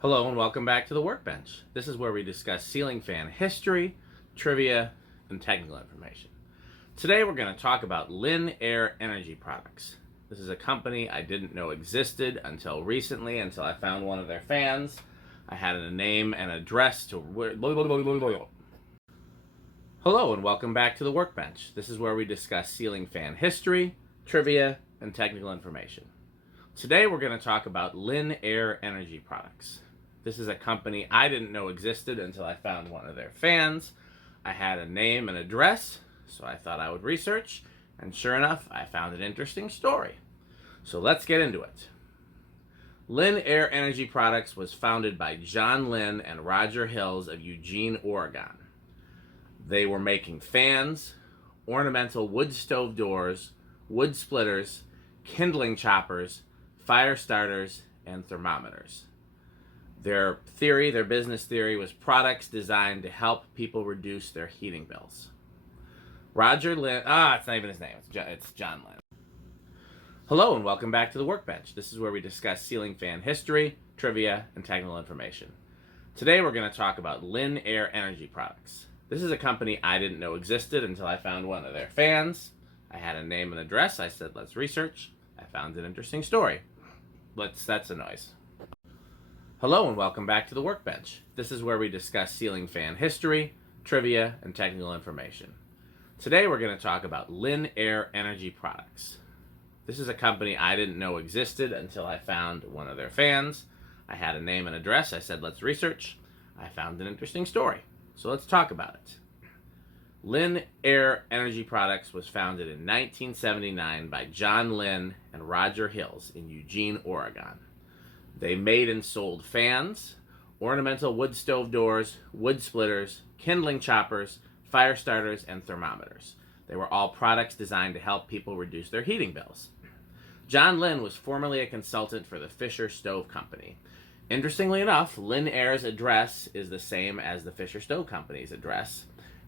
Hello and welcome back to the Workbench. This is where we discuss ceiling fan history, trivia, and technical information. Today we're going to talk about Lynn Aire energy products. This is a company I didn't know existed until recently, until I found one of their fans. I had a name and address to... Hello and welcome back to the Workbench. This is where we discuss ceiling fan history, trivia, and technical information. Today we're going to talk about Lynn Aire energy products. This is a company I didn't know existed until I found one of their fans. I had a name and address, so I thought I would research, and sure enough, I found an interesting story. So let's get into it. Lynn Aire Energy Products was founded by John Lynn and Roger Hills of Eugene, Oregon. They were making fans, ornamental wood stove doors, wood splitters, kindling choppers, fire starters, and thermometers. Their business theory, was products designed to help people reduce their heating bills. Roger Lynn, it's not even his name, it's John Lynn. Hello and welcome back to the Workbench. This is where we discuss ceiling fan history, trivia, and technical information. Today we're going to talk about Lynn Aire Energy Products. This is a company I didn't know existed until I found one of their fans. I had a name and address. I said, let's research. I found an interesting story. That's a noise. Hello and welcome back to the Workbench. This is where we discuss ceiling fan history, trivia, and technical information. Today we're going to talk about Lynn Aire Energy Products. This is a company I didn't know existed until I found one of their fans. I had a name and address. I said, let's research. I found an interesting story. So let's talk about it. Lynn Aire Energy Products was founded in 1979 by John Lynn and Roger Hills in Eugene, Oregon. They made and sold fans, ornamental wood stove doors, wood splitters, kindling choppers, fire starters, and thermometers. They were all products designed to help people reduce their heating bills. John Lynn was formerly a consultant for the Fisher Stove Company. Interestingly enough, Lynn Aire's address is the same as the Fisher Stove Company's address,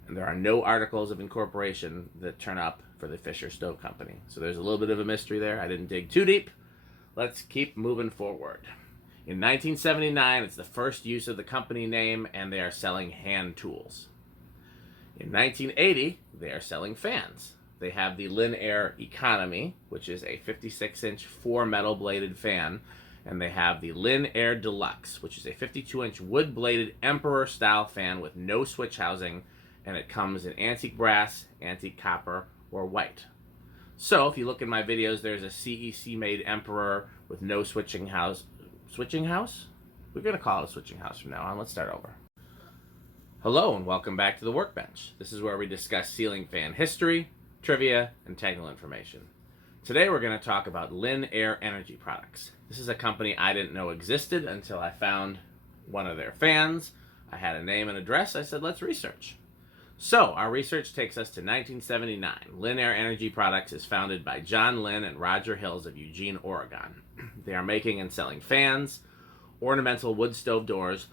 and there are no articles of incorporation that turn up for the Fisher Stove Company. So there's a little bit of a mystery there. I didn't dig too deep. Let's keep moving forward. In 1979, it's the first use of the company name, and they are selling hand tools. In 1980, they are selling fans. They have the Lynn Aire Economy, which is a 56-inch 4-metal-bladed fan, and they have the Lynn Aire Deluxe, which is a 52-inch wood-bladed Emperor-style fan with no switch housing, and it comes in antique brass, antique copper, or white. So, if you look in my videos, there's a CEC-made Emperor with no switching house. Switching house? We're going to call it a switching house from now on. Let's start over. Hello and welcome back to the Workbench. This is where we discuss ceiling fan history, trivia, and technical information. Today we're going to talk about Lynn Aire Energy Products. This is a company I didn't know existed until I found one of their fans. I had a name and address. I said, let's research. So, our research takes us to 1979. Lynn Aire Energy Products is founded by John Lynn and Roger Hills of Eugene, Oregon. They are making and selling fans, ornamental wood stove doors,